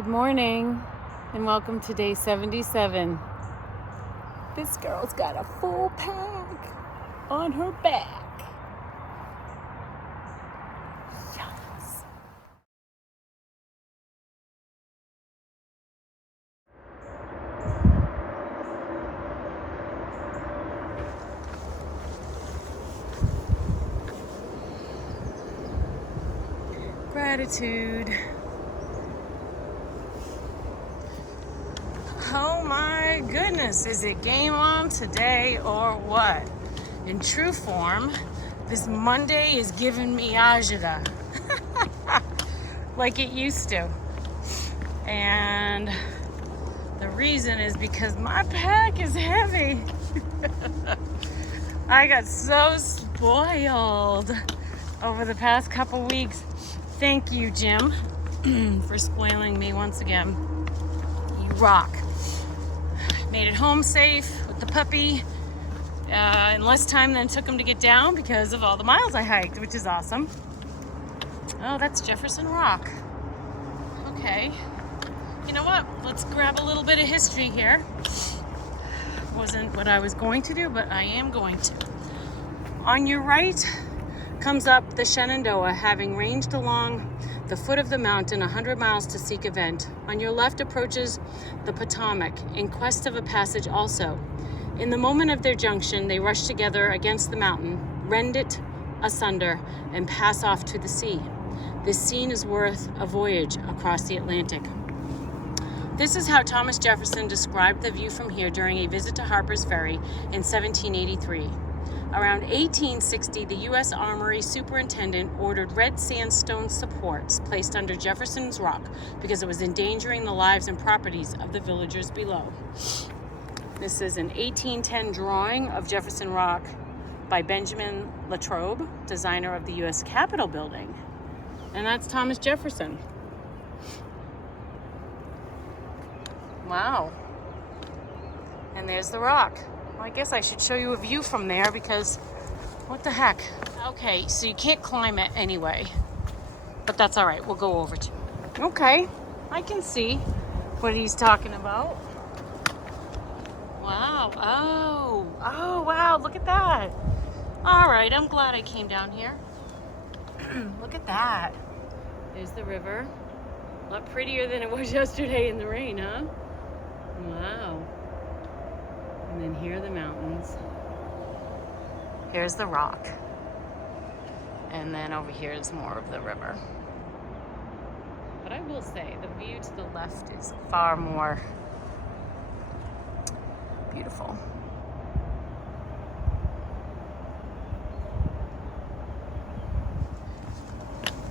Good morning and welcome to day 77. This girl's got a full pack on her back. Yes. Gratitude. Oh my goodness, is it game on today or what? In true form, this Monday is giving me agita like it used to. And the reason is because my pack is heavy. I got so spoiled over the past couple weeks. Thank you, Jim, for spoiling me once again. You rock. Made it home safe with the puppy in less time than it took him to get down because of all the miles I hiked, which is awesome. Oh, that's Jefferson Rock. Okay. You know what? Let's grab a little bit of history here. Wasn't what I was going to do, but I am going to. On your right comes up the Shenandoah, having ranged along the foot of the mountain 100 miles to seek a vent. On your left approaches the Potomac, in quest of a passage also. In the moment of their junction, they rush together against the mountain, rend it asunder, and pass off to the sea. This scene is worth a voyage across the Atlantic. This is how Thomas Jefferson described the view from here during a visit to Harper's Ferry in 1783. Around 1860, the U.S. Armory Superintendent ordered red sandstone supports placed under Jefferson's Rock because it was endangering the lives and properties of the villagers below. This is an 1810 drawing of Jefferson Rock by Benjamin Latrobe, designer of the U.S. Capitol building. And that's Thomas Jefferson. Wow. And there's the rock. Well, I guess I should show you a view from there because what the heck? Okay, so you can't climb it anyway, but that's all right. We'll go over to. Okay, I can see what he's talking about. Wow. Oh, wow. Look at that. All right, I'm glad I came down here. Look at that. There's the river. A lot prettier than it was yesterday in the rain, huh? Wow. And then here are the mountains. Here's the rock. And then over here is more of the river. But I will say, the view to the left is far more beautiful.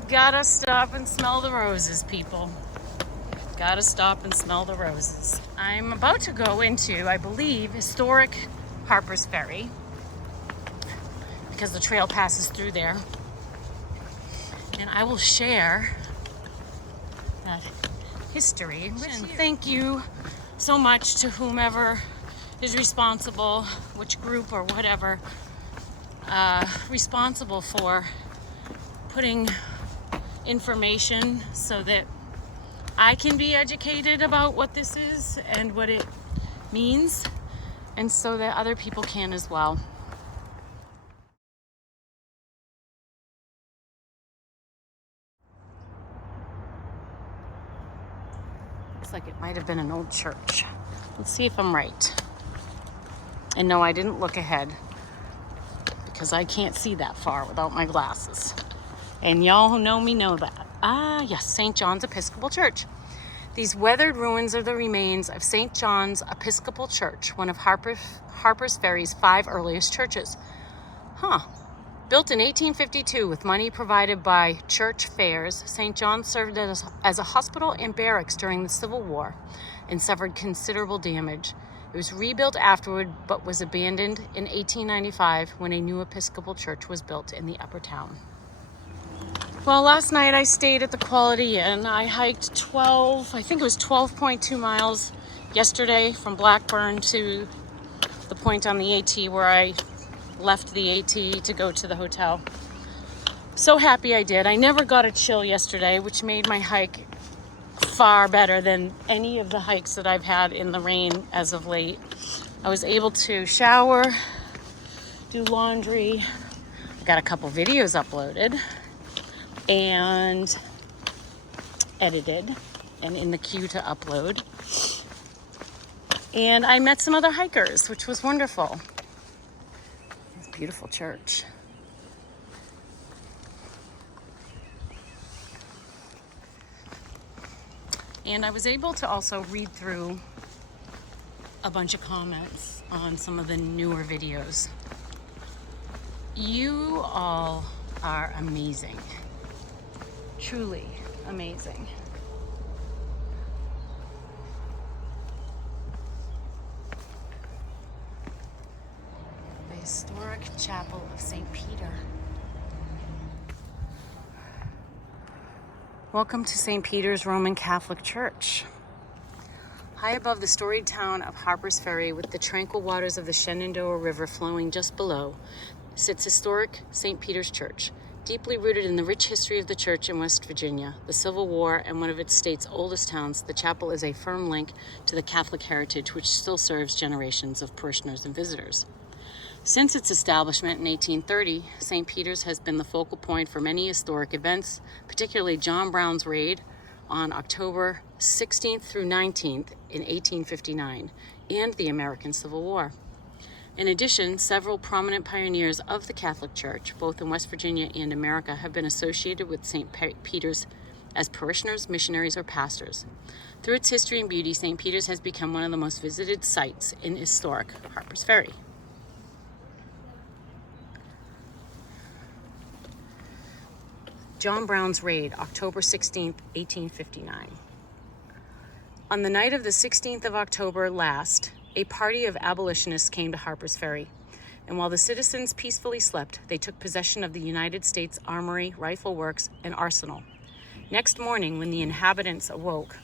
Gotta stop and smell the roses, people. Gotta stop and smell the roses. I'm about to go into, I believe, historic Harper's Ferry because the trail passes through there. And I will share that history with you. Thank you so much to whomever is responsible, which group or whatever, responsible for putting information so that I can be educated about what this is and what it means, and so that other people can as well. Looks like it might have been an old church. Let's see if I'm right. And no, I didn't look ahead because I can't see that far without my glasses. And y'all who know me know that. Ah, yes, St. John's Episcopal Church. These weathered ruins are the remains of St. John's Episcopal Church, one of Harper's Ferry's 5 earliest churches. Built in 1852 with money provided by church fairs, St. John served as a hospital and barracks during the Civil War and suffered considerable damage. It was rebuilt afterward, but was abandoned in 1895 when a new Episcopal church was built in the upper town. Well, last night I stayed at the Quality Inn. I hiked 12.2 miles yesterday from Blackburn to the point on the AT where I left the AT to go to the hotel. So happy I did. I never got a chill yesterday, which made my hike far better than any of the hikes that I've had in the rain as of late. I was able to shower, do laundry, got a couple videos uploaded and edited and in the queue to upload. And I met some other hikers, which was wonderful. It's a beautiful church. And I was able to also read through a bunch of comments on some of the newer videos. You all are amazing. Truly amazing. The historic chapel of St. Peter. Welcome to St. Peter's Roman Catholic Church. High above the storied town of Harper's Ferry, with the tranquil waters of the Shenandoah River flowing just below, sits historic St. Peter's Church. Deeply rooted in the rich history of the church in West Virginia, the Civil War, and one of its state's oldest towns, the chapel is a firm link to the Catholic heritage which still serves generations of parishioners and visitors. Since its establishment in 1830, St. Peter's has been the focal point for many historic events, particularly John Brown's raid on October 16th through 19th in 1859, and the American Civil War. In addition, several prominent pioneers of the Catholic Church, both in West Virginia and America, have been associated with St. Peter's as parishioners, missionaries, or pastors. Through its history and beauty, St. Peter's has become one of the most visited sites in historic Harper's Ferry. John Brown's raid, October 16th, 1859. On the night of the 16th of October last, a party of abolitionists came to Harper's Ferry, and while the citizens peacefully slept, they took possession of the United States Armory, Rifle Works, and Arsenal. Next morning, when the inhabitants awoke,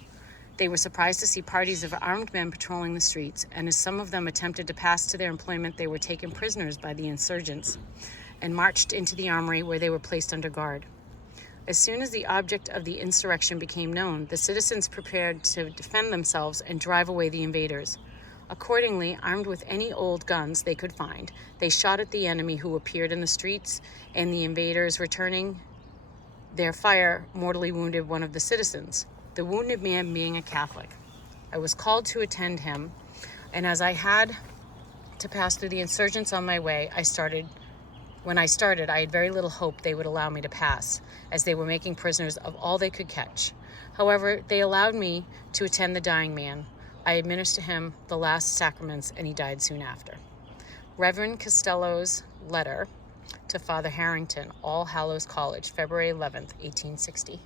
they were surprised to see parties of armed men patrolling the streets, and as some of them attempted to pass to their employment, they were taken prisoners by the insurgents and marched into the armory, where they were placed under guard. As soon as the object of the insurrection became known, the citizens prepared to defend themselves and drive away the invaders. Accordingly, armed with any old guns they could find, they shot at the enemy who appeared in the streets, and the invaders, returning their fire, mortally wounded one of the citizens, the wounded man being a Catholic. I was called to attend him, and as I had to pass through the insurgents on my way, When I started, I had very little hope they would allow me to pass, as they were making prisoners of all they could catch. However, they allowed me to attend the dying man. I administered him the last sacraments, and he died soon after. Reverend Costello's letter to Father Harrington, All Hallows College, February 11th, 1860.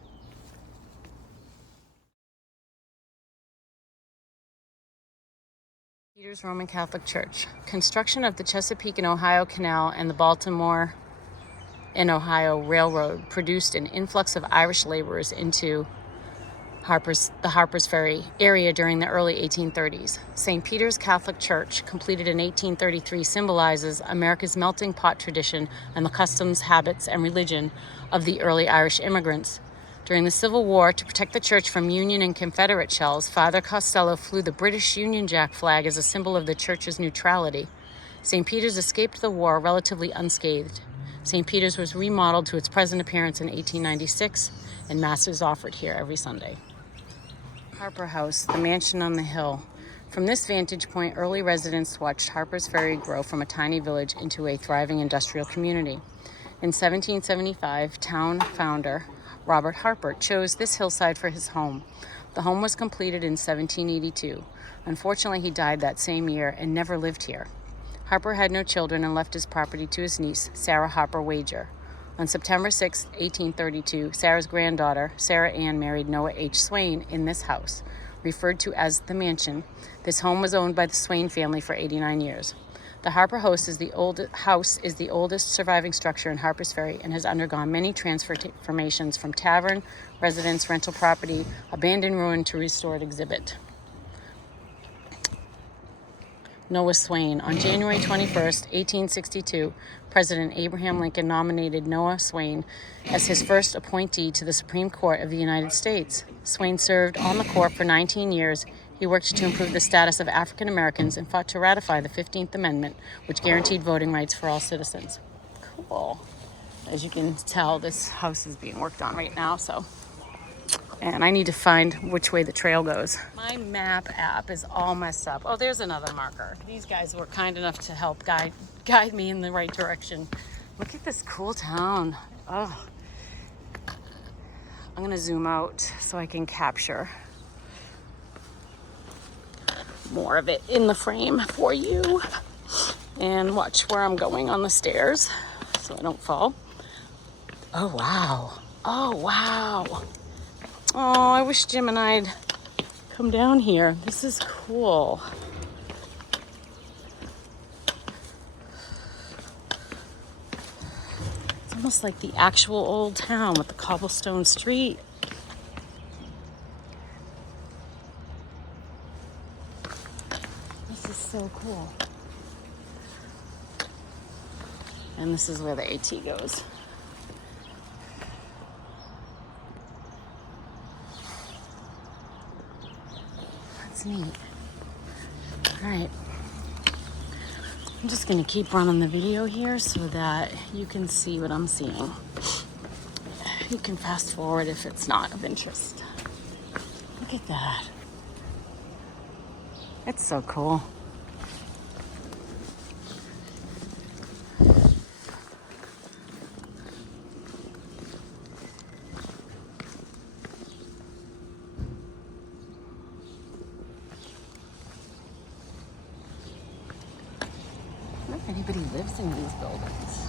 Peter's Roman Catholic Church. Construction of the Chesapeake and Ohio Canal and the Baltimore and Ohio Railroad produced an influx of Irish laborers into the Harper's Ferry area during the early 1830s. St. Peter's Catholic Church, completed in 1833, symbolizes America's melting pot tradition and the customs, habits, and religion of the early Irish immigrants. During the Civil War, to protect the church from Union and Confederate shells, Father Costello flew the British Union Jack flag as a symbol of the church's neutrality. St. Peter's escaped the war relatively unscathed. St. Peter's was remodeled to its present appearance in 1896, and Mass is offered here every Sunday. Harper House, the mansion on the hill. From this vantage point, early residents watched Harper's Ferry grow from a tiny village into a thriving industrial community. In 1775, town founder Robert Harper chose this hillside for his home. The home was completed in 1782. Unfortunately, he died that same year and never lived here. Harper had no children and left his property to his niece, Sarah Harper Wager. On September 6, 1832, Sarah's granddaughter, Sarah Ann, married Noah H. Swain in this house, referred to as the mansion. This home was owned by the Swain family for 89 years. The Harper House is the oldest surviving structure in Harper's Ferry and has undergone many transformations, from tavern, residence, rental property, abandoned ruin to restored exhibit. Noah Swain. On January 21st, 1862, President Abraham Lincoln nominated Noah Swain as his first appointee to the Supreme Court of the United States. Swain served on the court for 19 years. He worked to improve the status of African Americans and fought to ratify the 15th Amendment, which guaranteed voting rights for all citizens. Cool. As you can tell, this house is being worked on right now, and I need to find which way the trail goes. My map app is all messed up. Oh, there's another marker. These guys were kind enough to help guide me in the right direction. Look at this cool town. Oh, I'm gonna zoom out so I can capture more of it in the frame for you. And watch where I'm going on the stairs so I don't fall. Oh, wow. Oh, wow. Oh, I wish Jim and I'd come down here. This is cool. It's almost like the actual old town with the cobblestone street. This is so cool. And this is where the AT goes. That's neat. All right. I'm just gonna keep running the video here so that you can see what I'm seeing. You can fast forward if it's not of interest. Look at that. It's so cool. I wonder if anybody lives in these buildings.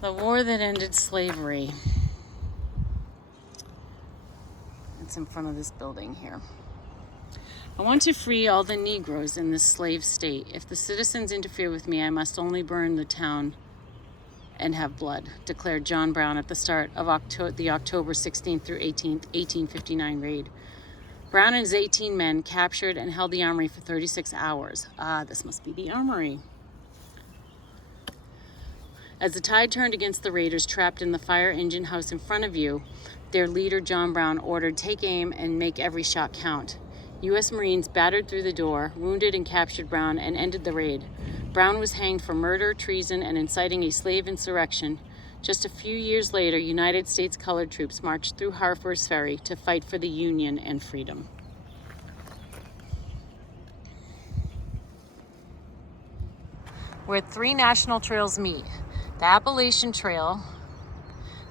The war that ended slavery. It's in front of this building here. I want to free all the Negroes in this slave state. If the citizens interfere with me, I must only burn the town and have blood, declared John Brown at the start of the October 16th through 18th, 1859 raid. Brown and his 18 men captured and held the armory for 36 hours. Ah, this must be the armory. As the tide turned against the raiders trapped in the fire engine house in front of you, their leader, John Brown, ordered, "Take aim and make every shot count." U.S. Marines battered through the door, wounded and captured Brown, and ended the raid. Brown was hanged for murder, treason, and inciting a slave insurrection. Just a few years later, United States colored troops marched through Harper's Ferry to fight for the Union and freedom. Where three national trails meet: the Appalachian Trail,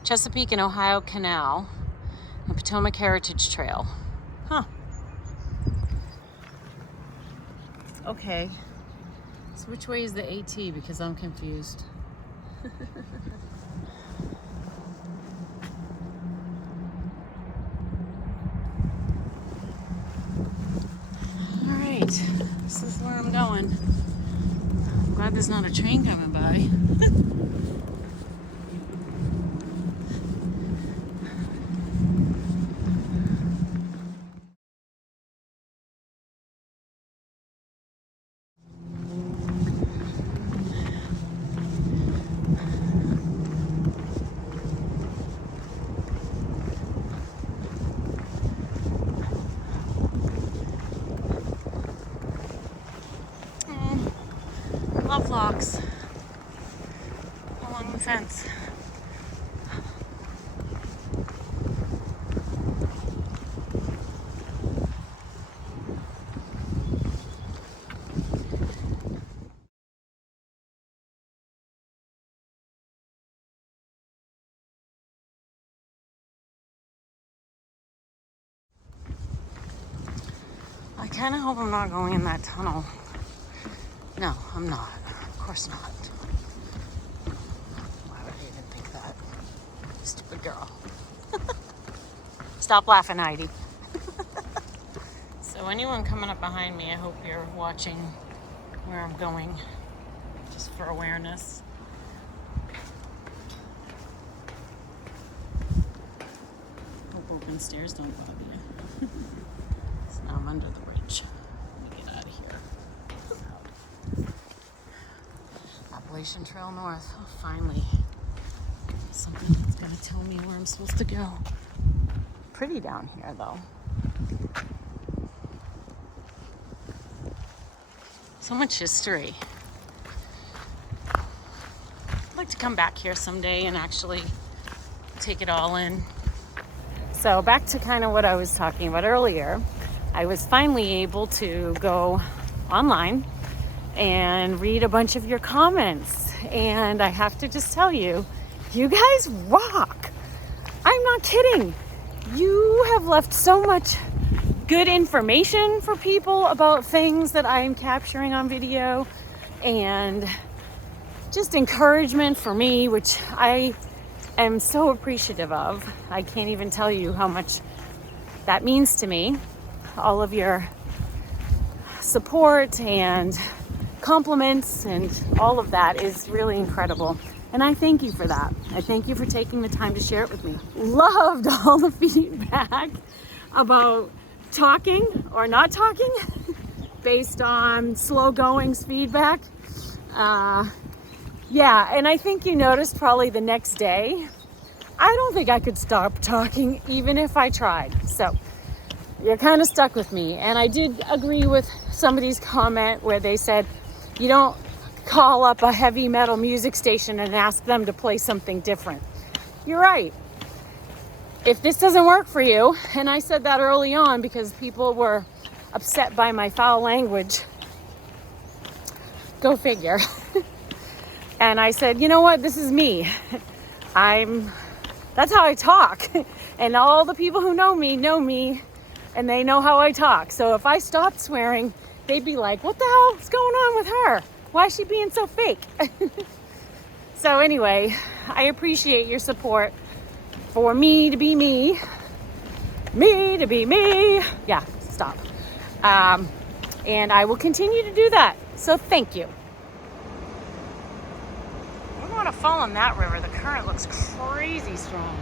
Chesapeake and Ohio Canal, and Potomac Heritage Trail. Huh. Okay. So which way is the AT? Because I'm confused. All right. This is where I'm going. I'm glad there's not a train coming by. Love locks along the fence. I kind of hope I'm not going in that tunnel. No, I'm not. Of course not. Why would I even think that? Stupid girl. Stop laughing, Heidi. So anyone coming up behind me, I hope you're watching where I'm going, just for awareness. Hope open stairs don't bother you. So now I'm under the bridge. Let me get out of here. Appalachian Trail North. Oh, finally. Something that's going to tell me where I'm supposed to go. Pretty down here, though. So much history. I'd like to come back here someday and actually take it all in. So back to kind of what I was talking about earlier. I was finally able to go online and read a bunch of your comments. And I have to just tell you, you guys rock. I'm not kidding. You have left so much good information for people about things that I am capturing on video, and just encouragement for me, which I am so appreciative of. I can't even tell you how much that means to me. All of your support and compliments and all of that is really incredible. And I thank you for that. I thank you for taking the time to share it with me. Loved all the feedback about talking or not talking based on slow going's feedback. Yeah, and I think you noticed probably the next day, I don't think I could stop talking even if I tried. So you're kind of stuck with me. And I did agree with somebody's comment where they said, you don't call up a heavy metal music station and ask them to play something different. You're right. If this doesn't work for you, and I said that early on because people were upset by my foul language, go figure. And I said, you know what, this is me. That's how I talk. And all the people who know me, and they know how I talk. So if I stopped swearing, they'd be like, what the hell is going on with her? Why is she being so fake? So anyway, I appreciate your support for me to be me to be me. Yeah, stop. And I will continue to do that. So thank you. I don't want to fall in that river. The current looks crazy strong.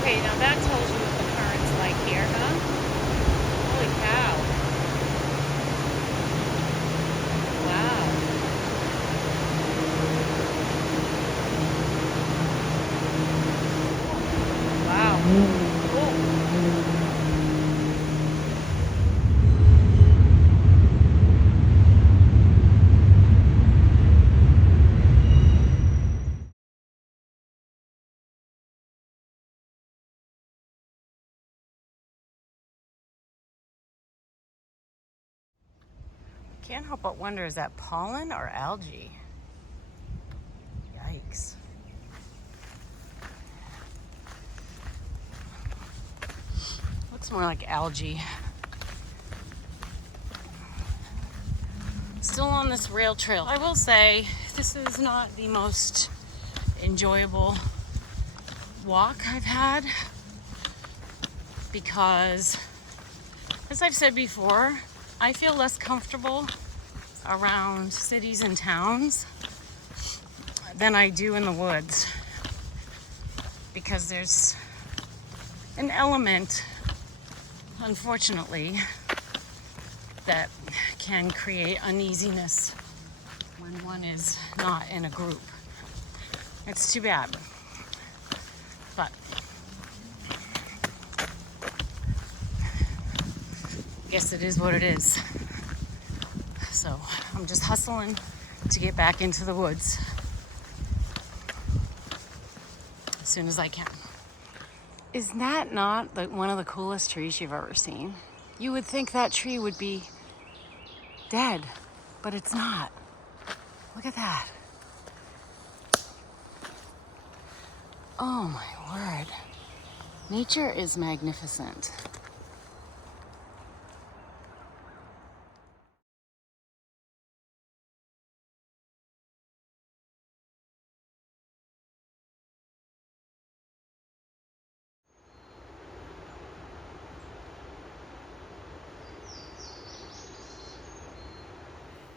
Okay, now that tells you what the current's like here, huh? Holy cow. Wow. Wow. Cool. Can't help but wonder, is that pollen or algae? Yikes. Looks more like algae. Still on this rail trail. I will say, this is not the most enjoyable walk I've had because, as I've said before, I feel less comfortable around cities and towns than I do in the woods because there's an element, unfortunately, that can create uneasiness when one is not in a group. It's too bad. But guess it is what it is. So I'm just hustling to get back into the woods as soon as I can. Is that not one of the coolest trees you've ever seen? You would think that tree would be dead, but it's not. Look at that. Oh my word. Nature is magnificent.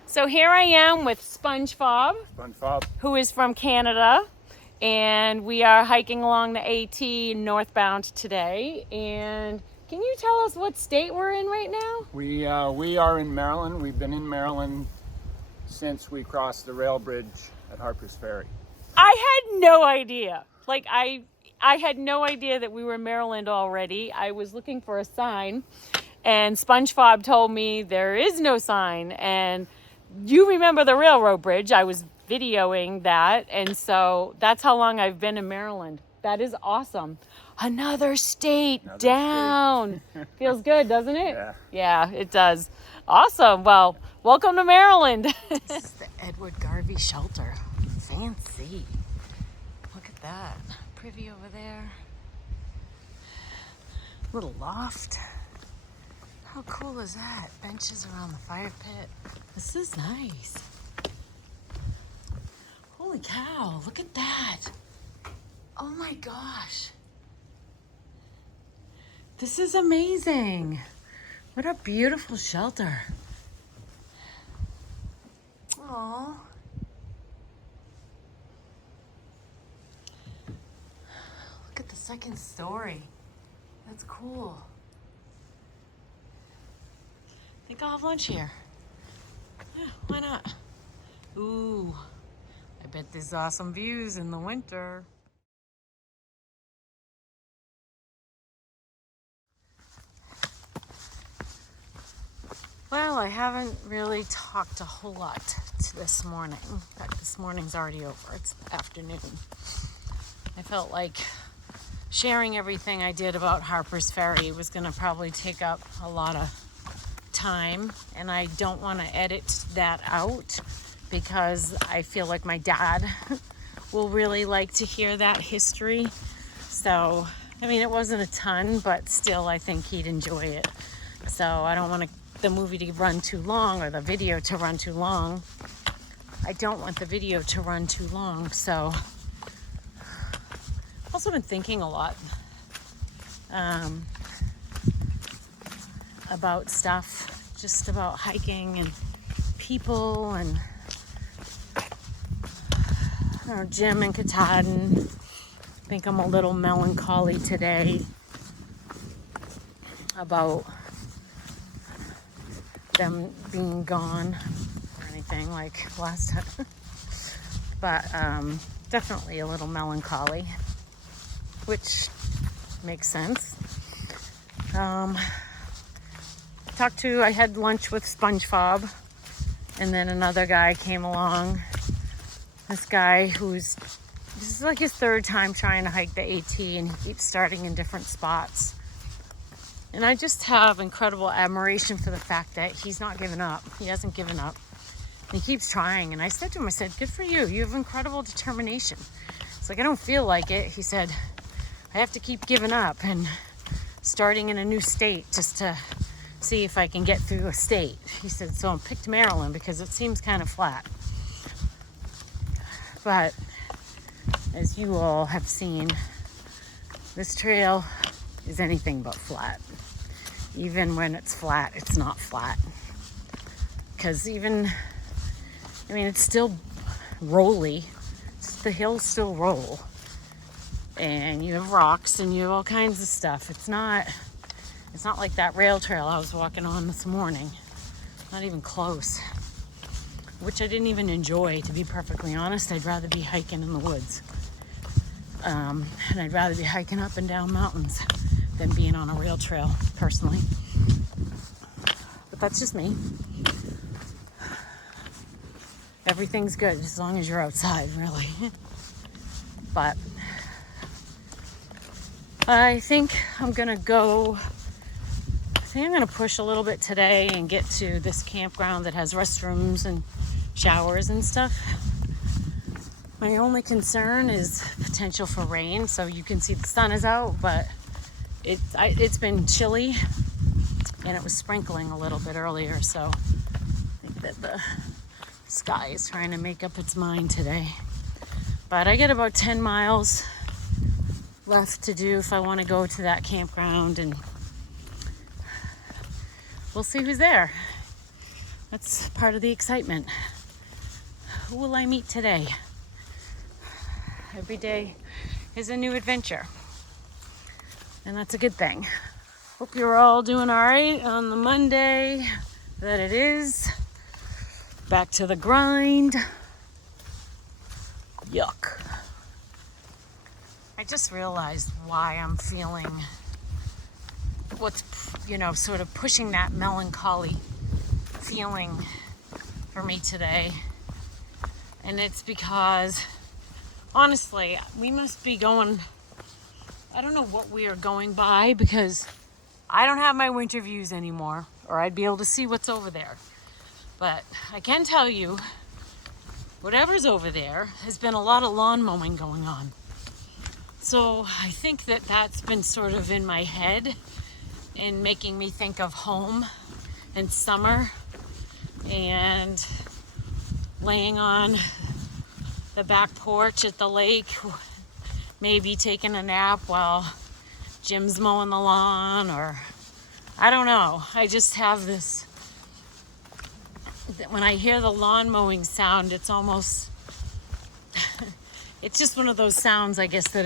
So here I am with SpongeBob, who is from Canada, and we are hiking along the AT northbound today. And can you tell us what state we're in right now? We are in Maryland. We've been in Maryland since we crossed the rail bridge at Harper's Ferry. I had no idea. Like I had no idea that we were in Maryland already. I was looking for a sign, and SpongeBob told me there is no sign. And you remember the railroad bridge. I was videoing that, and so that's how long I've been in Maryland. That is awesome. Another state down. Feels good, doesn't it? Yeah. Yeah, it does. Awesome. Well, welcome to Maryland. This is the Edward Garvey Shelter. Fancy. Look at that. Privy over there. Little loft. How cool is that? Benches around the fire pit. This is nice. Holy cow, look at that. Oh my gosh. This is amazing. What a beautiful shelter. Aww. Look at the second story. That's cool. I think I'll have lunch here. Yeah, why not? Ooh, I bet there's awesome views in the winter. Well, I haven't really talked a whole lot this morning. In fact, this morning's already over. It's afternoon. I felt like sharing everything I did about Harper's Ferry was going to probably take up a lot of time, and I don't want to edit that out because I feel like my dad will really like to hear that history. So, I mean, it wasn't a ton, but still I think he'd enjoy it. So I don't want the movie to run too long or the video to run too long. I don't want the video to run too long. So I've also been thinking a lot about stuff, just about hiking and people and Jim and Katahdin. I think I'm a little melancholy today about them being gone or anything like last time. But definitely a little melancholy, which makes sense. I had lunch with SpongeBob, and then another guy came along. This guy this is like his third time trying to hike the AT, and he keeps starting in different spots. And I just have incredible admiration for the fact that he's not giving up. He hasn't given up. And he keeps trying. And I said to him, good for you. You have incredible determination. It's like, I don't feel like it. He said, I have to keep giving up and starting in a new state just to see if I can get through a state. He said, so I picked Maryland because it seems kind of flat. But as you all have seen, this trail is anything but flat. Even when it's flat, it's not flat. Because it's still rolly. The hills still roll. And you have rocks and you have all kinds of stuff. It's not like that rail trail I was walking on this morning. Not even close. Which I didn't even enjoy, to be perfectly honest. I'd rather be hiking in the woods. And I'd rather be hiking up and down mountains than being on a rail trail, personally. but that's just me. Everything's good as long as you're outside, really. But I think I'm gonna push a little bit today and get to this campground that has restrooms and showers and stuff. My only concern is potential for rain. So you can see the sun is out, but it's been chilly and it was sprinkling a little bit earlier. So I think that the sky is trying to make up its mind today. But I get about 10 miles left to do if I want to go to that campground, and we'll see who's there. That's part of the excitement. Who will I meet today? Every day is a new adventure, and that's a good thing. Hope you're all doing all right on the Monday that it is. Back to the grind. Yuck. I just realized why I'm feeling what's, sort of pushing that melancholy feeling for me today. And it's because, honestly, we must be going, I don't know what we are going by, because I don't have my winter views anymore, or I'd be able to see what's over there. But I can tell you, whatever's over there has been a lot of lawn mowing going on. So I think that that's been sort of in my head and making me think of home and summer and laying on the back porch at the lake, maybe taking a nap while Jim's mowing the lawn, or I don't know. I just have this, when I hear the lawn mowing sound, it's almost, it's just one of those sounds, I guess, that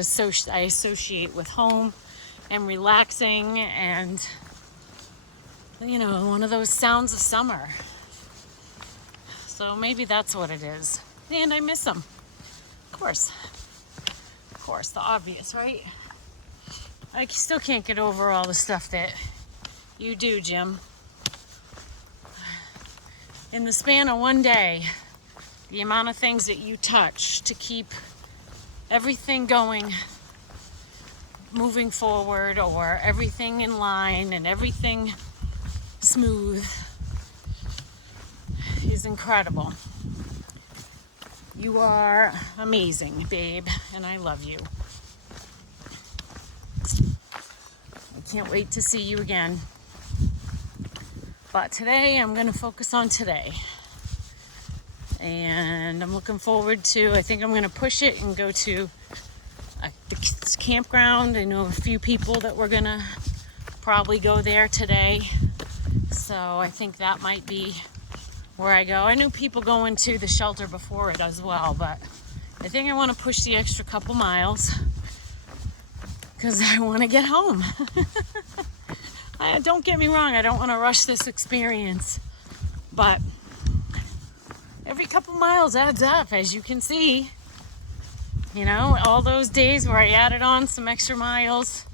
I associate with home and relaxing, and, one of those sounds of summer. So maybe that's what it is. And I miss them. Of course, the obvious, right? I still can't get over all the stuff that you do, Jim. In the span of one day, the amount of things that you touch to keep everything going, moving forward, or everything in line and everything smooth is incredible. You are amazing, babe, and I love you. I can't wait to see you again. But today, I'm going to focus on today. And I'm looking forward to, I think I'm going to push it and go to the campground. I know a few people that we're going to probably go there today. So I think that might be where I go. I knew people going to the shelter before it as well, but I think I want to push the extra couple miles because I want to get home. Don't get me wrong, I don't want to rush this experience, but every couple miles adds up, as you can see. All those days where I added on some extra miles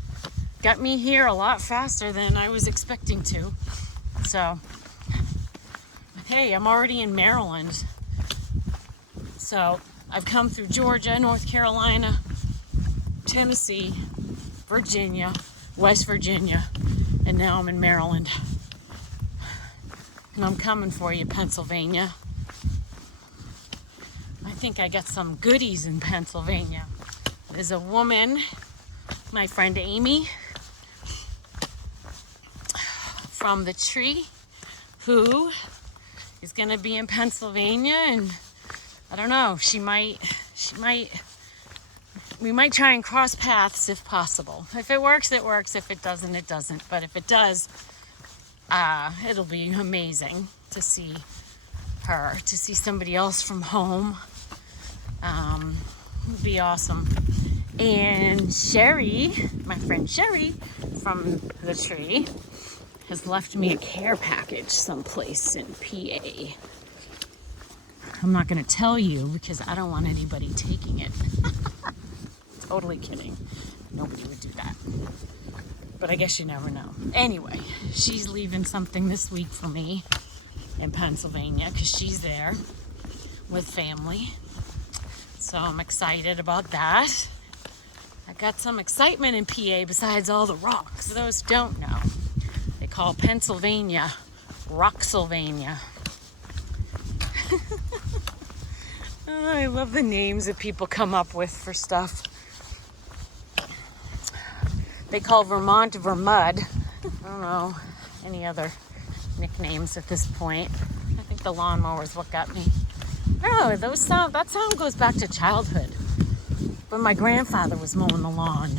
got me here a lot faster than I was expecting to. So, hey, I'm already in Maryland. So, I've come through Georgia, North Carolina, Tennessee, Virginia, West Virginia, and now I'm in Maryland. And I'm coming for you, Pennsylvania. I think I got some goodies in Pennsylvania. There's a woman, my friend Amy, from the tree, who is going to be in Pennsylvania, and I don't know, we might try and cross paths if possible. If it works, it works. If it doesn't, it doesn't. But if it does, it'll be amazing to see her, to see somebody else from home. It'd be awesome. And Sherry, my friend Sherry from the tree, has left me a care package someplace in PA. I'm not going to tell you because I don't want anybody taking it. Totally kidding. Nobody would do that. But I guess you never know. Anyway, she's leaving something this week for me in Pennsylvania because she's there with family. So I'm excited about that. I got some excitement in PA besides all the rocks. Those who don't know, they call Pennsylvania Rocksylvania. Oh, I love the names that people come up with for stuff. They call Vermont Vermud. I don't know any other nicknames at this point. I think the lawnmower is what got me. No, that sound goes back to childhood. When my grandfather was mowing the lawn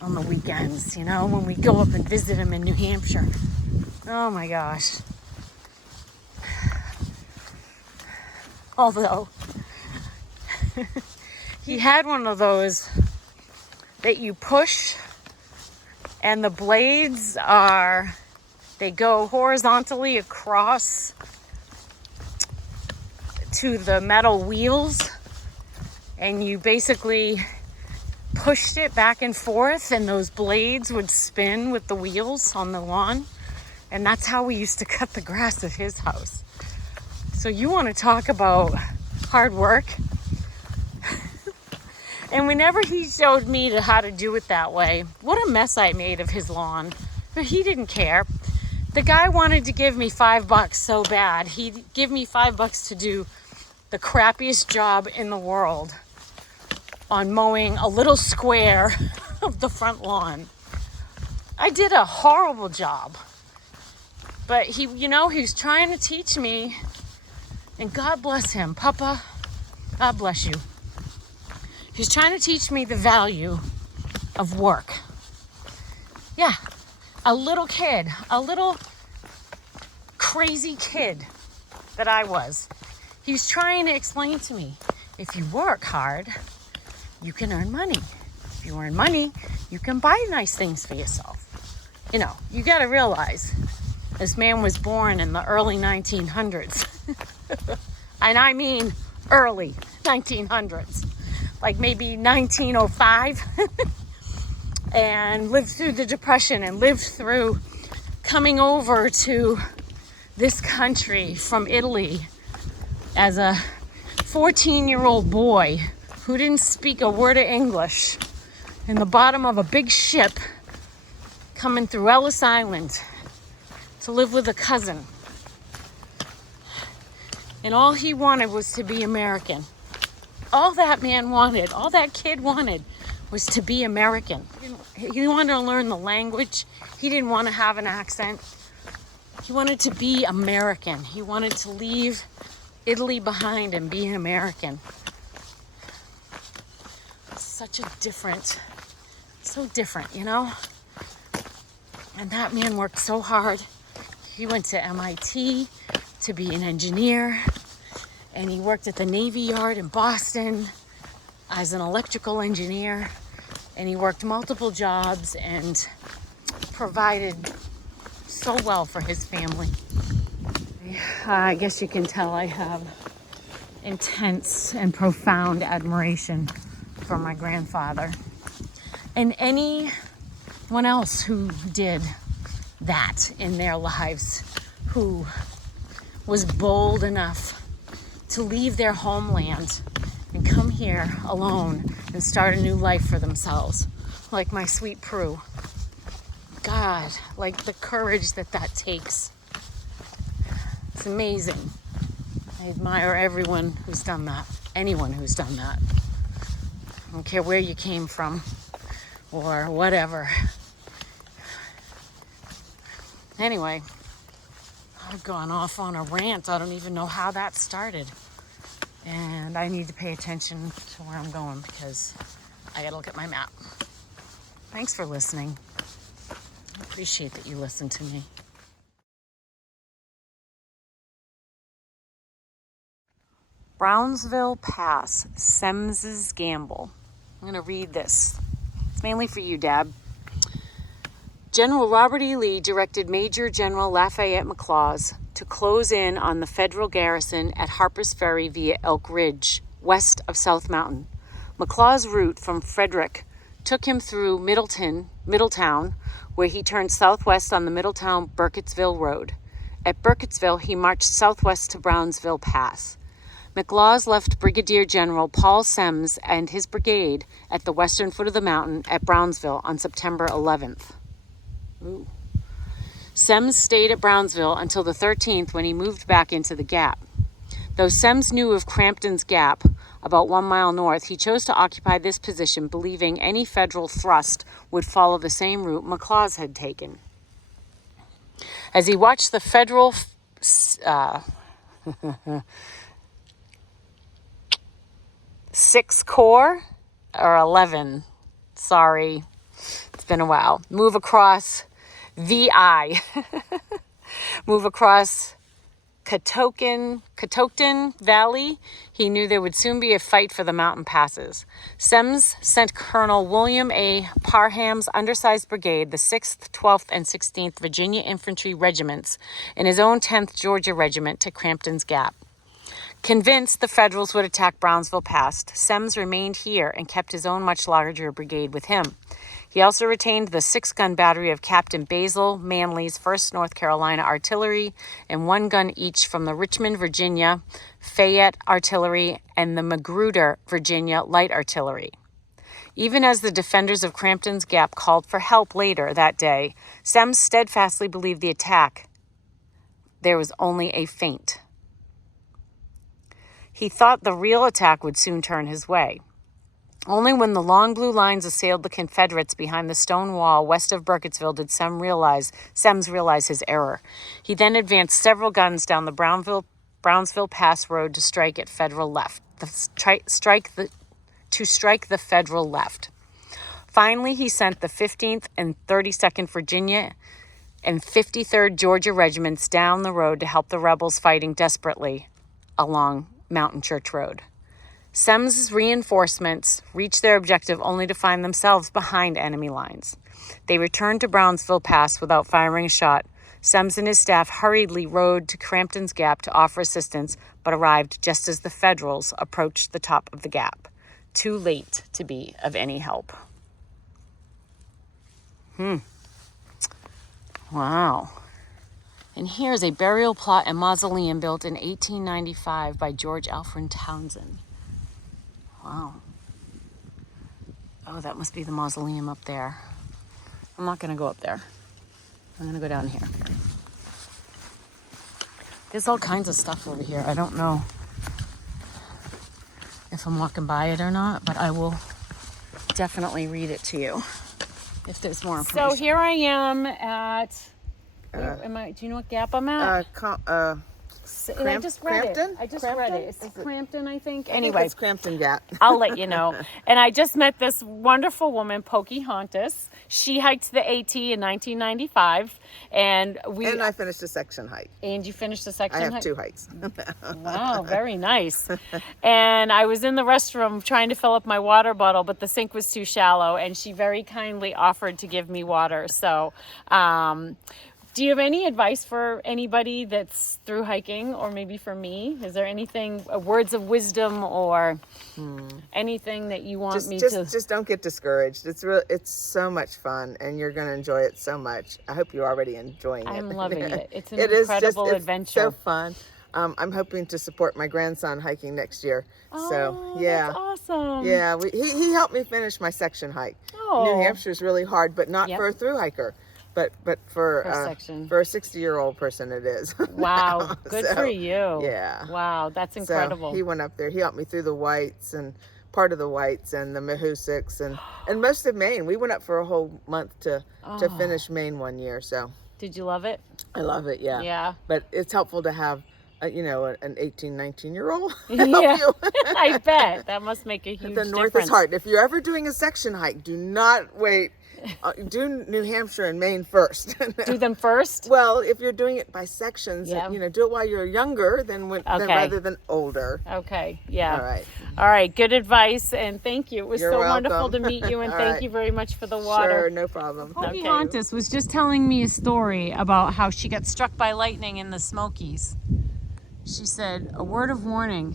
on the weekends, you know, when we go up and visit him in New Hampshire. Oh my gosh. Although, he had one of those that you push and the blades they go horizontally across to the metal wheels, and you basically pushed it back and forth and those blades would spin with the wheels on the lawn. And that's how we used to cut the grass at his house. So you want to talk about hard work? And whenever he showed me how to do it that way, what a mess I made of his lawn. But he didn't care. The guy wanted to give me $5 so bad. He'd give me $5 to do the crappiest job in the world on mowing a little square of the front lawn. I did a horrible job. But he was trying to teach me, and God bless him, Papa, God bless you. He's trying to teach me the value of work. Yeah, a little kid, a little crazy kid that I was. He's trying to explain to me, if you work hard, you can earn money. If you earn money, you can buy nice things for yourself. You know, you got to realize this man was born in the early 1900s. And I mean early 1900s. Like maybe 1905. And lived through the Depression and lived through coming over to this country from Italy as a 14-year-old boy who didn't speak a word of English in the bottom of a big ship coming through Ellis Island to live with a cousin. And all he wanted was to be American. All that man wanted, all that kid wanted was to be American. He wanted to learn the language. He didn't want to have an accent. He wanted to be American. He wanted to leave Italy behind and be an American. So different, you know? And that man worked so hard. He went to MIT to be an engineer, and he worked at the Navy Yard in Boston as an electrical engineer, and he worked multiple jobs and provided so well for his family. I guess you can tell I have intense and profound admiration for my grandfather and anyone else who did that in their lives, who was bold enough to leave their homeland and come here alone and start a new life for themselves, like my sweet Prue. God, like the courage that takes. It's amazing. I admire everyone who's done that, anyone who's done that. I don't care where you came from or whatever. Anyway, I've gone off on a rant. I don't even know how that started. And I need to pay attention to where I'm going because I gotta look at my map. Thanks for listening. I appreciate that you listen to me. Brownsville Pass, Semmes' Gamble. I'm going to read this. It's mainly for you, Dad. General Robert E. Lee directed Major General Lafayette McLaws to close in on the federal garrison at Harper's Ferry via Elk Ridge, west of South Mountain. McLaws' route from Frederick took him through Middletown, where he turned southwest on the Middletown-Burkittsville Road. At Burkittsville, he marched southwest to Brownsville Pass. McLaws left Brigadier General Paul Semmes and his brigade at the western foot of the mountain at Brownsville on September 11th. Ooh. Semmes stayed at Brownsville until the 13th when he moved back into the Gap. Though Semmes knew of Crampton's Gap, about 1 mile north, he chose to occupy this position, believing any federal thrust would follow the same route McLaws had taken. As he watched the federal 6 Corps, or 11, sorry, it's been a while, move across Catoctin Valley, he knew there would soon be a fight for the mountain passes. Semmes sent Colonel William A. Parham's undersized brigade, the 6th, 12th, and 16th Virginia Infantry Regiments, and his own 10th Georgia Regiment to Crampton's Gap. Convinced the Federals would attack Brownsville Pass, Semmes remained here and kept his own much larger brigade with him. He also retained the 6-gun battery of Captain Basil Manley's 1st North Carolina Artillery and 1 gun each from the Richmond, Virginia, Fayette Artillery and the Magruder, Virginia Light Artillery. Even as the defenders of Crampton's Gap called for help later that day, Semmes steadfastly believed the attack. There was only a feint. He thought the real attack would soon turn his way. Only when the long blue lines assailed the Confederates behind the stone wall west of Burkittsville did Semmes realize his error. He then advanced several guns down the Brownsville Pass Road to strike the Federal left. Finally, he sent the 15th and 32nd Virginia and 53rd Georgia regiments down the road to help the rebels fighting desperately along Mountain Church Road. Semmes' reinforcements reached their objective only to find themselves behind enemy lines. They returned to Brownsville Pass without firing a shot. Semmes and his staff hurriedly rode to Crampton's Gap to offer assistance, but arrived just as the Federals approached the top of the gap. Too late to be of any help. Wow. And here's a burial plot and mausoleum built in 1895 by George Alfred Townsend. Wow. Oh, that must be the mausoleum up there. I'm not going to go up there. I'm going to go down here. There's all kinds of stuff over here. I don't know if I'm walking by it or not, but I will definitely read it to you if there's more information. So here I am at... do you know what gap I'm at? I just read Crampton? it. I just read it. It's Crampton, I think. I Anyway, think it's Crampton Gap. I'll let you know. And I just met this wonderful woman, Pocahontas. She hiked the AT in 1995, and I finished a section hike. And you finished the section I have hike? 2 hikes. Wow, very nice. And I was in the restroom trying to fill up my water bottle, but the sink was too shallow, and she very kindly offered to give me water. So, do you have any advice for anybody that's through hiking, or maybe for me? Is there anything, words of wisdom, or anything that you want me to... Just don't get discouraged. It's so much fun, and you're going to enjoy it so much. I hope you're already enjoying it. I'm loving it. It's an incredible adventure. It's so fun. I'm hoping to support my grandson hiking next year. Oh, so yeah, that's awesome. Yeah, he helped me finish my section hike. Oh. New Hampshire's really hard, but not for a through hiker. But for a 60-year-old person, it is. Wow, good for you. Yeah. Wow, that's incredible. So he went up there. He helped me through the Whites and part of the Whites and the Mahoosucs and most of Maine. We went up for a whole month to finish Maine one year. So. Did you love it? I love it. Yeah. Yeah. But it's helpful to have, an 18, 19-year-old. Yeah. I bet that must make a huge difference. The North is hard. If you're ever doing a section hike, do not wait. Do New Hampshire and Maine first. Do them first? Well, if you're doing it by sections, do it while you're younger than rather than older. Okay, yeah. All right. Good advice, and thank you. It was You're welcome. wonderful to meet you, and thank you very much for the water. Sure, no problem. Pocahontas was just telling me a story about how she got struck by lightning in the Smokies. She said, a word of warning.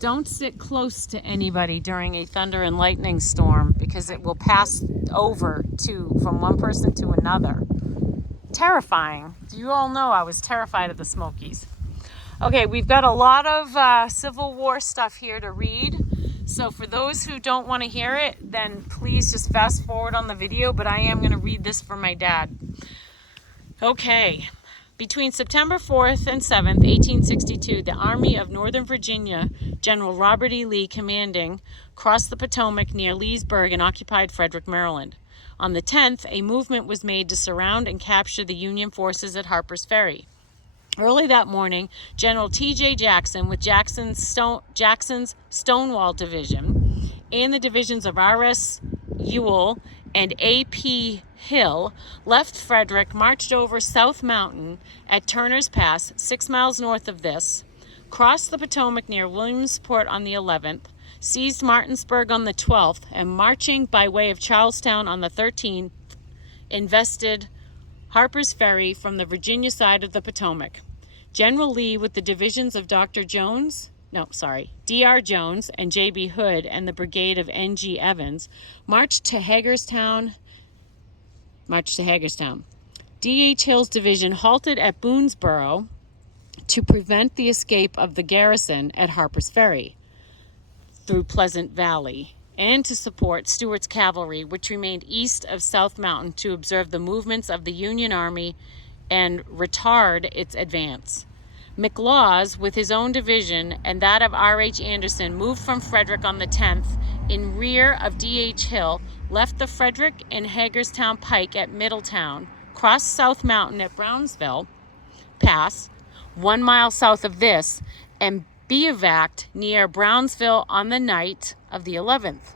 Don't sit close to anybody during a thunder and lightning storm because it will pass over from one person to another. Terrifying. You all know I was terrified of the Smokies. Okay, we've got a lot of Civil War stuff here to read. So for those who don't want to hear it, then please just fast forward on the video, but I am going to read this for my dad. Okay. Between September 4th and 7th, 1862, the Army of Northern Virginia, General Robert E. Lee commanding, crossed the Potomac near Leesburg and occupied Frederick, Maryland. On the 10th, a movement was made to surround and capture the Union forces at Harper's Ferry. Early that morning, General T.J. Jackson, with Jackson's Stonewall Division and the divisions of R.S. Ewell and A.P. Hill, left Frederick, marched over South Mountain at Turner's Pass, 6 miles north of this, crossed the Potomac near Williamsport on the 11th, seized Martinsburg on the 12th, and marching by way of Charlestown on the 13th, invested Harper's Ferry from the Virginia side of the Potomac. General Lee, with the divisions of D.R. Jones and J.B. Hood and the brigade of N.G. Evans, marched to Hagerstown. D.H. Hill's division halted at Boonesboro to prevent the escape of the garrison at Harper's Ferry through Pleasant Valley, and to support Stuart's cavalry, which remained east of South Mountain to observe the movements of the Union Army and retard its advance. McLaws, with his own division and that of R.H. Anderson, moved from Frederick on the 10th in rear of D.H. Hill, left the Frederick and Hagerstown Pike at Middletown, crossed South Mountain at Brownsville Pass, 1 mile south of this, and bivouacked near Brownsville on the night of the 11th.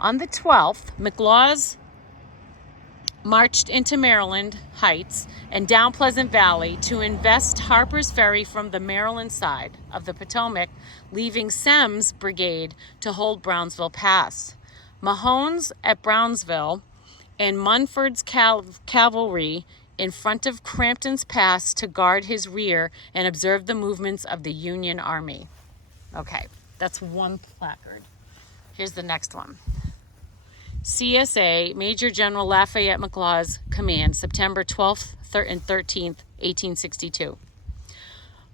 On the 12th, McLaws marched into Maryland Heights and down Pleasant Valley to invest Harper's Ferry from the Maryland side of the Potomac, leaving Semmes' brigade to hold Brownsville Pass. Mahone's at Brownsville and Munford's cavalry in front of Crampton's Pass to guard his rear and observe the movements of the Union Army. Okay, that's one placard. Here's the next one. CSA, Major General Lafayette McLaws, command, September 12th and 13th, 1862.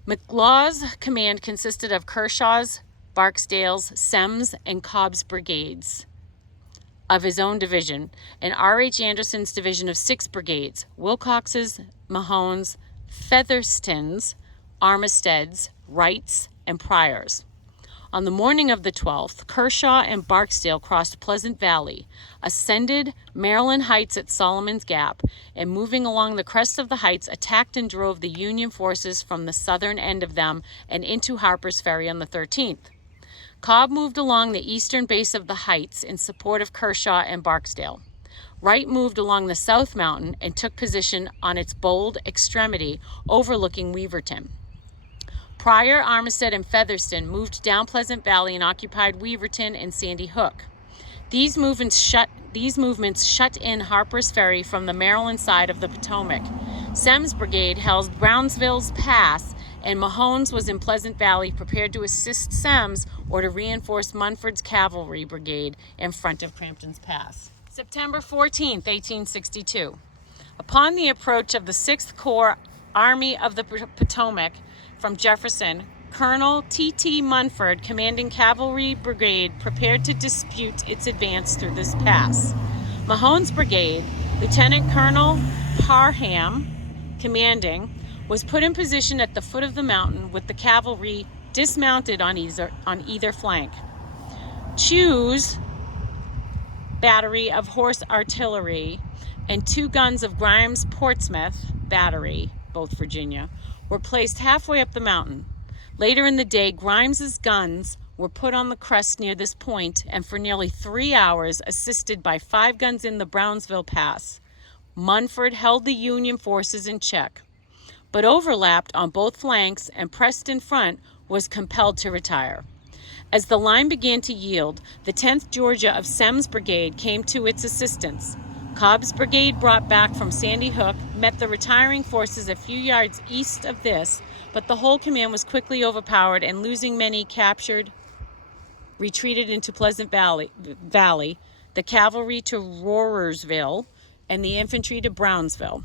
McLaws' command consisted of Kershaw's, Barksdale's, Semmes, and Cobb's brigades of his own division, and R.H. Anderson's division of 6 brigades, Wilcox's, Mahone's, Featherston's, Armistead's, Wright's, and Pryor's. On the morning of the 12th, Kershaw and Barksdale crossed Pleasant Valley, ascended Maryland Heights at Solomon's Gap, and moving along the crest of the heights, attacked and drove the Union forces from the southern end of them and into Harper's Ferry on the 13th. Cobb moved along the eastern base of the heights in support of Kershaw and Barksdale. Wright moved along the South Mountain and took position on its bold extremity overlooking Weaverton. Pryor, Armistead, and Featherston moved down Pleasant Valley and occupied Weaverton and Sandy Hook. These movements shut in Harper's Ferry from the Maryland side of the Potomac. Semmes' brigade held Brownsville's Pass, and Mahone's was in Pleasant Valley, prepared to assist Semmes or to reinforce Munford's cavalry brigade in front of Crampton's Pass. September 14th, 1862. Upon the approach of the 6th Corps Army of the Potomac from Jefferson, Colonel T.T. Munford, commanding Cavalry Brigade, prepared to dispute its advance through this pass. Mahone's brigade, Lieutenant Colonel Parham, commanding, was put in position at the foot of the mountain with the cavalry dismounted on either flank. Chew's battery of horse artillery and 2 guns of Grimes' Portsmouth battery, both Virginia, were placed halfway up the mountain. Later in the day, Grimes's guns were put on the crest near this point, and for nearly 3 hours, assisted by 5 guns in the Brownsville Pass, Munford held the Union forces in check, but overlapped on both flanks and pressed in front, was compelled to retire. As the line began to yield, the 10th Georgia of Semmes' brigade came to its assistance. Cobb's brigade, brought back from Sandy Hook, met the retiring forces a few yards east of this, but the whole command was quickly overpowered, and losing many captured, retreated into Pleasant Valley, the cavalry to Roarersville, and the infantry to Brownsville.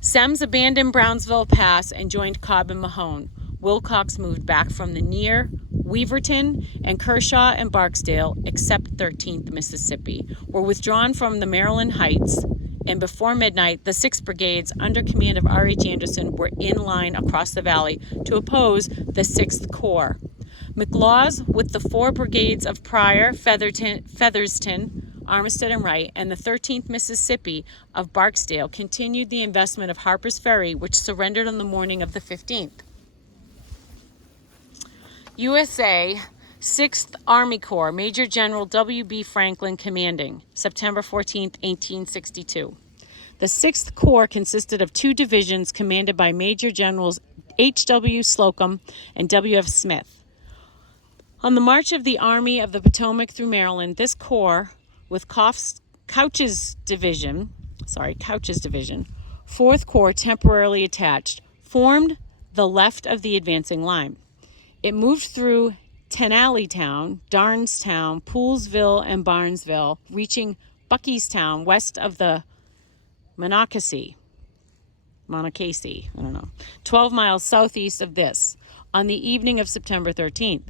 Semmes abandoned Brownsville Pass and joined Cobb and Mahone. Wilcox moved back from the near Weaverton, and Kershaw and Barksdale, except 13th Mississippi, were withdrawn from the Maryland Heights, and before midnight, the 6 brigades under command of R.H. Anderson were in line across the valley to oppose the 6th Corps. McLaws, with the 4 brigades of Pryor, Featherston, Armistead, and Wright, and the 13th Mississippi of Barksdale, continued the investment of Harper's Ferry, which surrendered on the morning of the 15th. USA 6th Army Corps, Major General W.B. Franklin commanding, September 14, 1862. The 6th Corps consisted of 2 divisions commanded by Major Generals H.W. Slocum and W.F. Smith. On the march of the Army of the Potomac through Maryland, this corps, with Couch's division, 4th Corps temporarily attached, formed the left of the advancing line. It moved through Tenallytown, Darnestown, Poolesville, and Barnesville, reaching Buckystown west of the Monocacy, 12 miles southeast of this, on the evening of September 13th.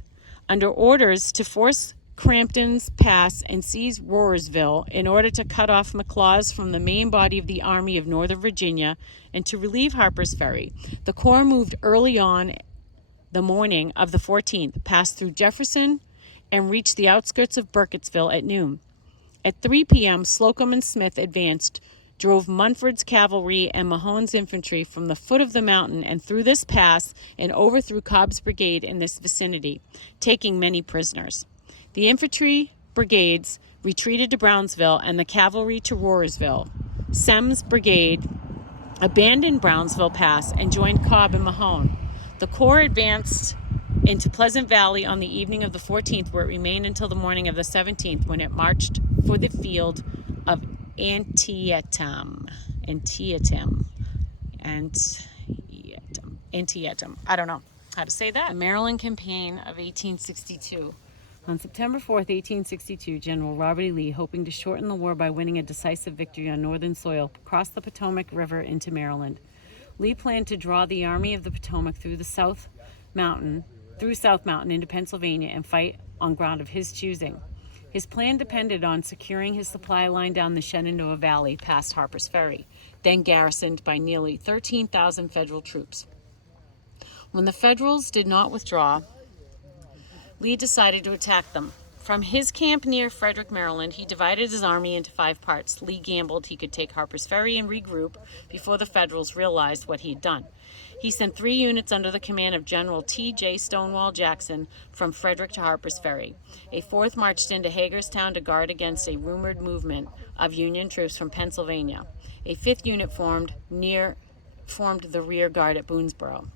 Under orders to force Crampton's Pass and seize Roarsville in order to cut off McLaws from the main body of the Army of Northern Virginia and to relieve Harper's Ferry, the Corps moved early on the morning of the 14th, passed through Jefferson, and reached the outskirts of Burkittsville at noon. At 3 p.m., Slocum and Smith advanced, drove Munford's cavalry and Mahone's infantry from the foot of the mountain and through this pass and overthrew Cobb's brigade in this vicinity, taking many prisoners. The infantry brigades retreated to Brownsville and the cavalry to Roarsville. Semmes' brigade abandoned Brownsville Pass and joined Cobb and Mahone. The Corps advanced into Pleasant Valley on the evening of the 14th, where it remained until the morning of the 17th, when it marched for the field of Antietam. I don't know how to say that. The Maryland Campaign of 1862. On September 4th, 1862, General Robert E. Lee, hoping to shorten the war by winning a decisive victory on northern soil, crossed the Potomac River into Maryland. Lee planned to draw the Army of the Potomac through South Mountain into Pennsylvania and fight on ground of his choosing. His plan depended on securing his supply line down the Shenandoah Valley past Harper's Ferry, then garrisoned by nearly 13,000 federal troops. When the Federals did not withdraw, Lee decided to attack them. From his camp near Frederick, Maryland, he divided his army into 5 parts. Lee gambled he could take Harper's Ferry and regroup before the Federals realized what he had done. He sent 3 units under the command of General T.J. Stonewall Jackson from Frederick to Harper's Ferry. A 4th marched into Hagerstown to guard against a rumored movement of Union troops from Pennsylvania. A 5th unit formed the rear guard at Boonesboro.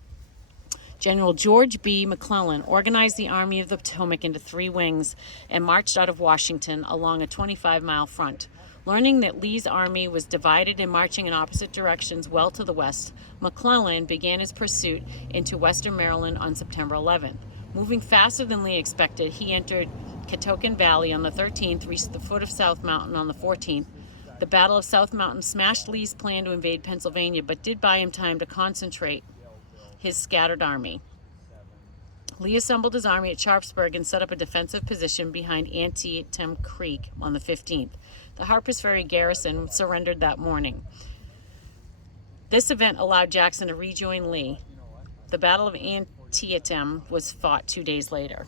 General George B. McClellan organized the Army of the Potomac into 3 wings and marched out of Washington along a 25-mile front. Learning that Lee's army was divided and marching in opposite directions well to the west, McClellan began his pursuit into western Maryland on September 11th. Moving faster than Lee expected, he entered Catoctin Valley on the 13th, reached the foot of South Mountain on the 14th. The Battle of South Mountain smashed Lee's plan to invade Pennsylvania, but did buy him time to concentrate his scattered army. Lee assembled his army at Sharpsburg and set up a defensive position behind Antietam Creek on the 15th. The Harper's Ferry garrison surrendered that morning. This event allowed Jackson to rejoin Lee. The Battle of Antietam was fought 2 days later.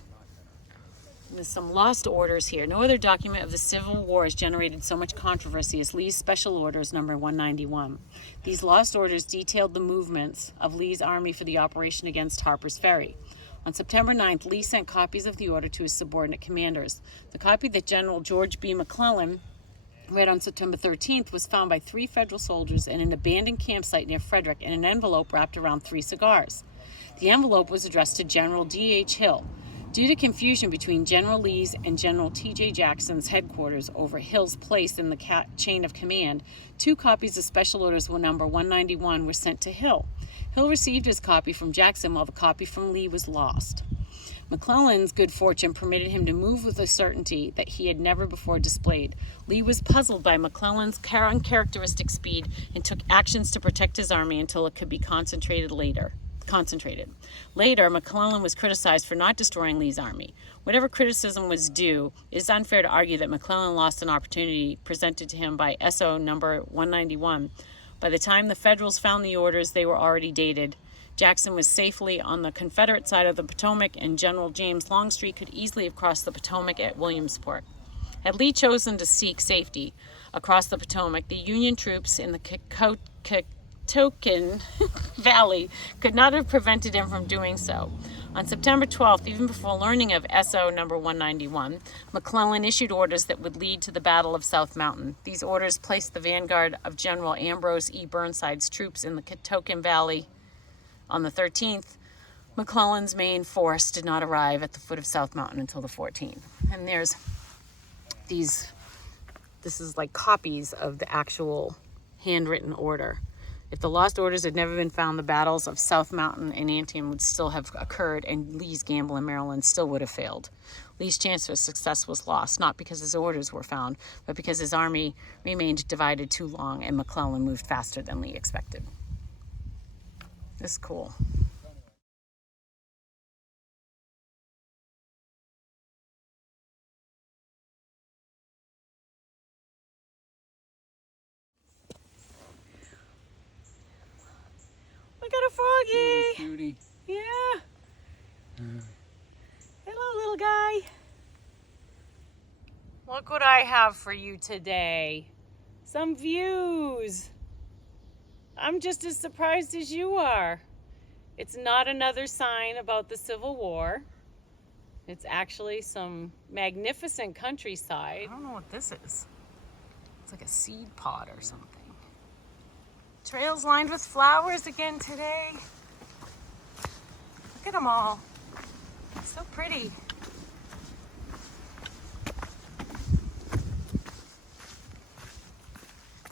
There's some lost orders here. No other document of the Civil War has generated so much controversy as Lee's Special Orders number 191. These lost orders detailed the movements of Lee's army for the operation against Harper's Ferry. On September 9th, Lee sent copies of the order to his subordinate commanders. The copy that General George B. McClellan read on September 13th was found by 3 federal soldiers in an abandoned campsite near Frederick in an envelope wrapped around 3 cigars. The envelope was addressed to General D.H. Hill. Due to confusion between General Lee's and General T.J. Jackson's headquarters over Hill's place in the chain of command, 2 copies of Special Orders number 191 were sent to Hill. Hill received his copy from Jackson while the copy from Lee was lost. McClellan's good fortune permitted him to move with a certainty that he had never before displayed. Lee was puzzled by McClellan's uncharacteristic speed and took actions to protect his army until it could be concentrated. Later, McClellan was criticized for not destroying Lee's army. Whatever criticism was due, it is unfair to argue that McClellan lost an opportunity presented to him by SO number 191. By the time the Federals found the orders, they were already dated. Jackson was safely on the Confederate side of the Potomac, and General James Longstreet could easily have crossed the Potomac at Williamsport. Had Lee chosen to seek safety across the Potomac, the Union troops in the Catoctin Valley could not have prevented him from doing so. On September 12th, even before learning of SO number 191, McClellan issued orders that would lead to the Battle of South Mountain. These orders placed the vanguard of General Ambrose E. Burnside's troops in the Catoctin Valley. On the 13th, McClellan's main force did not arrive at the foot of South Mountain until the 14th. And there's this is like copies of the actual handwritten order. If the lost orders had never been found, the battles of South Mountain and Antietam would still have occurred, and Lee's gamble in Maryland still would have failed. Lee's chance for success was lost, not because his orders were found, but because his army remained divided too long and McClellan moved faster than Lee expected. This is cool. I got a froggy. Cutie. Yeah. Hello, little guy. Look what I have for you today. Some views. I'm just as surprised as you are. It's not another sign about the Civil War. It's actually some magnificent countryside. I don't know what this is. It's like a seed pod or something. Trails lined with flowers again today. Look at them all. So pretty.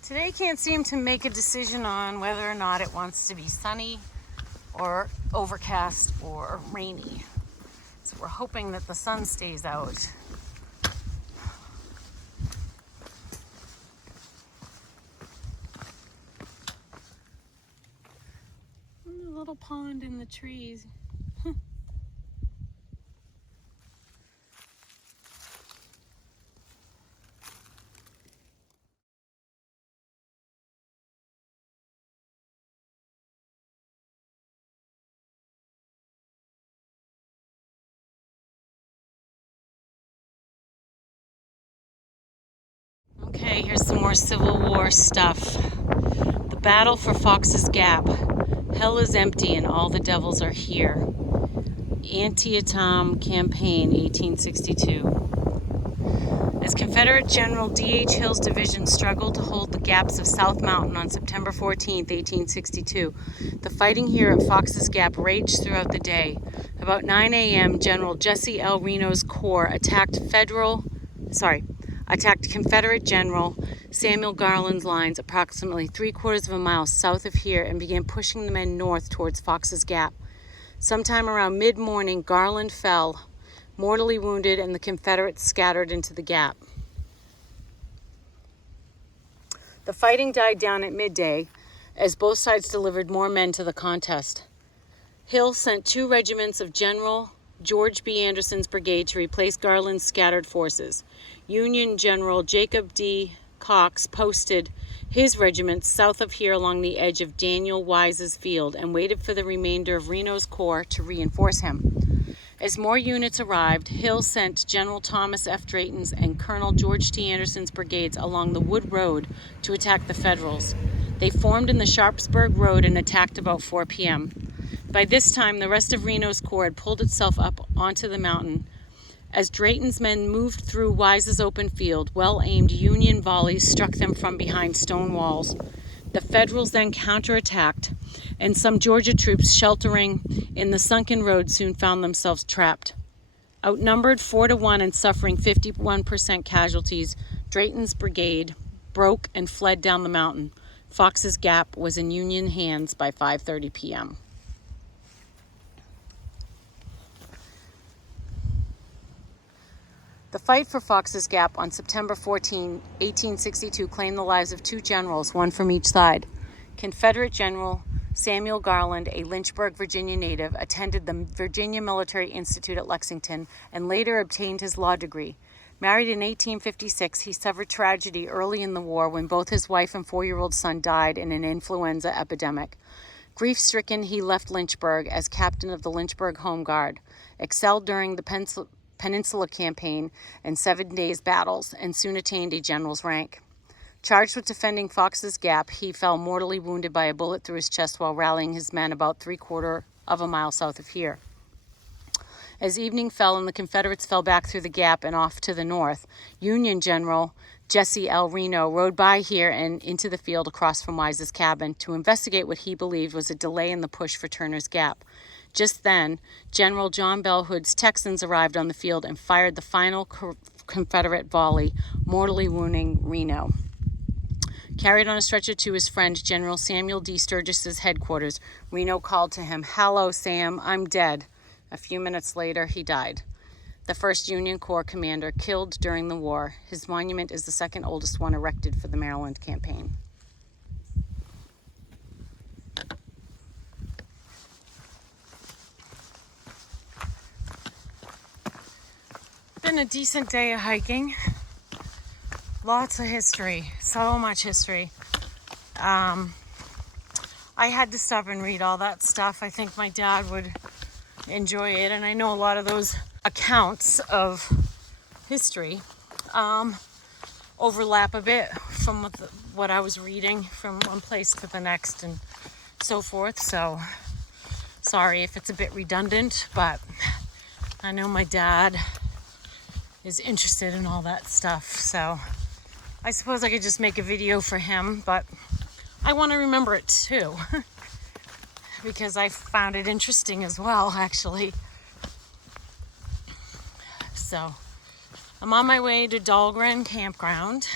Today can't seem to make a decision on whether or not it wants to be sunny or overcast or rainy. So we're hoping that the sun stays out. A little pond in the trees. Okay, here's some more Civil War stuff. The battle for Fox's Gap. Hell is empty and all the devils are here. Antietam Campaign, 1862. As Confederate General D.H. Hill's division struggled to hold the gaps of South Mountain on September 14, 1862, the fighting here at Fox's Gap raged throughout the day. About 9 a.m., General Jesse L. Reno's corps attacked Confederate General Samuel Garland's lines approximately 3/4 of a mile south of here and began pushing the men north towards Fox's Gap. Sometime around mid-morning, Garland fell, mortally wounded, and the Confederates scattered into the gap. The fighting died down at midday as both sides delivered more men to the contest. Hill sent 2 regiments of General George B. Anderson's brigade to replace Garland's scattered forces. Union General Jacob D. Cox posted his regiments south of here along the edge of Daniel Wise's field and waited for the remainder of Reno's corps to reinforce him. As more units arrived, Hill sent General Thomas F. Drayton's and Colonel George T. Anderson's brigades along the Wood Road to attack the Federals. They formed in the Sharpsburg Road and attacked about 4 p.m. By this time, the rest of Reno's corps had pulled itself up onto the mountain. As Drayton's men moved through Wise's open field, well-aimed Union volleys struck them from behind stone walls. The Federals then counterattacked, and some Georgia troops sheltering in the sunken road soon found themselves trapped. Outnumbered 4-1 and suffering 51% casualties, Drayton's brigade broke and fled down the mountain. Fox's Gap was in Union hands by 5:30 p.m. The fight for Fox's Gap on September 14, 1862 claimed the lives of 2 generals, one from each side. Confederate General Samuel Garland, a Lynchburg, Virginia native, attended the Virginia Military Institute at Lexington and later obtained his law degree. Married in 1856, he suffered tragedy early in the war when both his wife and 4-year-old son died in an influenza epidemic. Grief-stricken, he left Lynchburg as captain of the Lynchburg Home Guard, excelled during the Peninsula Campaign and 7 days battles, and soon attained a general's rank. Charged with defending Fox's Gap, he fell mortally wounded by a bullet through his chest while rallying his men about 3/4 of a mile south of here. As evening fell and the Confederates fell back through the gap and off to the north, Union General Jesse L. Reno rode by here and into the field across from Wise's cabin to investigate what he believed was a delay in the push for Turner's Gap. Just then, General John Bell Hood's Texans arrived on the field and fired the final Confederate volley, mortally wounding Reno. Carried on a stretcher to his friend General Samuel D. Sturgis's headquarters, Reno called to him, "Hello, Sam, I'm dead." A few minutes later, he died. The first Union Corps commander killed during the war. His monument is the second oldest one erected for the Maryland campaign. Been a decent day of hiking. Lots of history, so much history. I had to stop and read all that stuff. I think my dad would enjoy it, and I know a lot of those accounts of history overlap a bit from what I was reading from one place to the next and so forth. So sorry if it's a bit redundant, but I know my dad is interested in all that stuff, so I suppose I could just make a video for him, but I want to remember it too because I found it interesting as well, actually. So I'm on my way to Dahlgren Campground.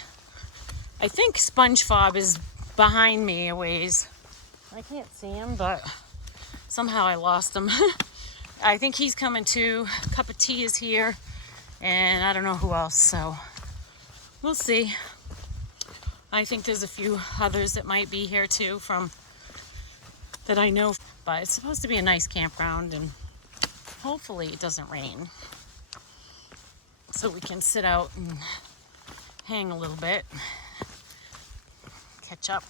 I think SpongeBob is behind me a ways. I can't see him, but somehow I lost him. I think he's coming too. Cup of tea is here, and I don't know who else, so we'll see. I think there's a few others that might be here too from that I know, but it's supposed to be a nice campground and hopefully it doesn't rain so we can sit out and hang a little bit, catch up.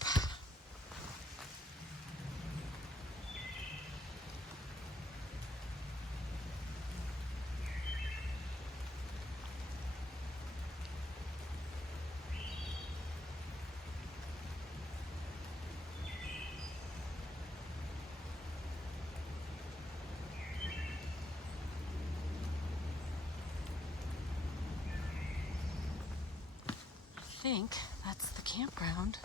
I think that's the campground.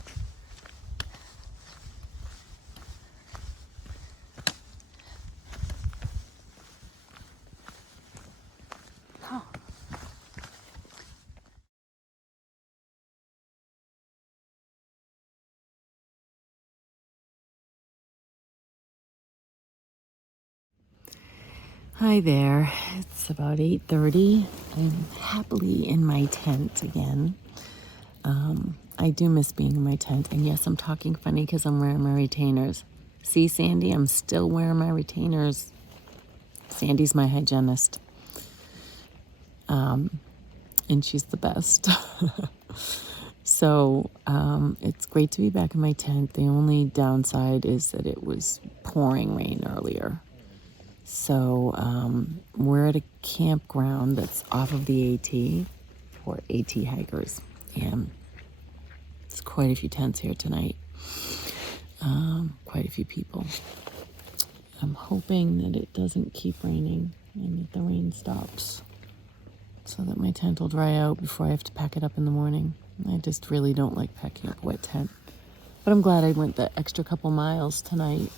Oh. Hi there. It's about 8:30. I'm happily in my tent again. I do miss being in my tent, and yes, I'm talking funny because I'm wearing my retainers. See, Sandy, I'm still wearing my retainers. Sandy's my hygienist, and she's the best. So it's great to be back in my tent. The only downside is that it was pouring rain earlier. So we're at a campground that's off of the AT for AT hikers, and there's quite a few tents here tonight, quite a few people. I'm hoping that it doesn't keep raining and that the rain stops so that my tent will dry out before I have to pack it up in the morning. I just really don't like packing up a wet tent. But I'm glad I went the extra couple miles tonight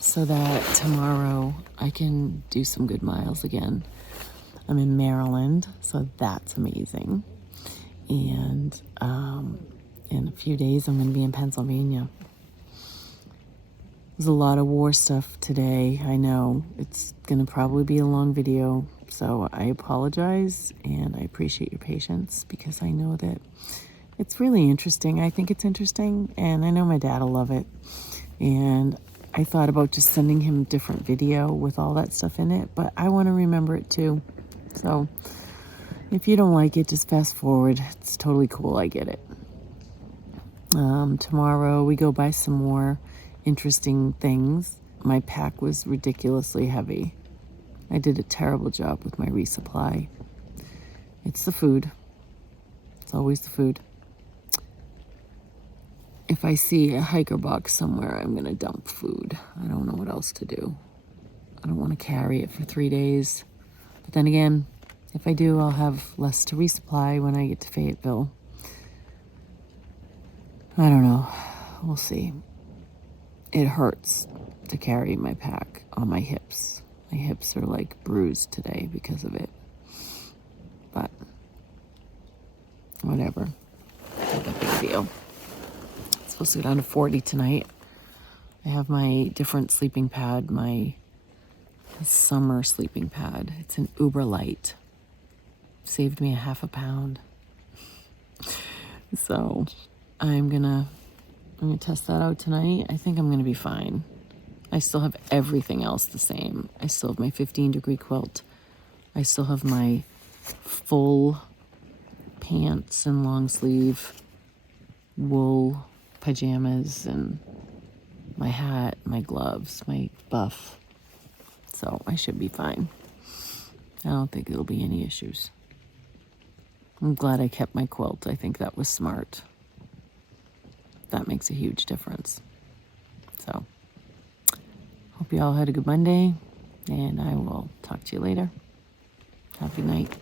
so that tomorrow I can do some good miles again. I'm in Maryland, so that's amazing. And in a few days, I'm going to be in Pennsylvania. There's a lot of war stuff today. I know it's going to probably be a long video, so I apologize and I appreciate your patience because I know that it's really interesting. I think it's interesting, and I know my dad will love it. And I thought about just sending him a different video with all that stuff in it, but I want to remember it too. So if you don't like it, just fast forward. It's totally cool. I get it. Tomorrow we go buy some more interesting things. My pack was ridiculously heavy. I did a terrible job with my resupply. It's the food. It's always the food. If I see a hiker box somewhere, I'm gonna dump food. I don't know what else to do. I don't want to carry it for 3 days. But then again, if I do, I'll have less to resupply when I get to Fayetteville. I don't know. We'll see. It hurts to carry my pack on my hips. My hips are like bruised today because of it. But whatever. Not a big deal. It's supposed to go down to 40 tonight. I have my different sleeping pad, my summer sleeping pad. It's an Uber Light. Saved me a half a pound. So I'm gonna test that out tonight. I think I'm gonna be fine. I still have everything else the same. I still have my 15-degree quilt. I still have my full pants and long sleeve wool pajamas and my hat, my gloves, my buff. So I should be fine. I don't think there'll be any issues. I'm glad I kept my quilt. I think that was smart. That makes a huge difference. So, hope you all had a good Monday, and I will talk to you later. Have a good night.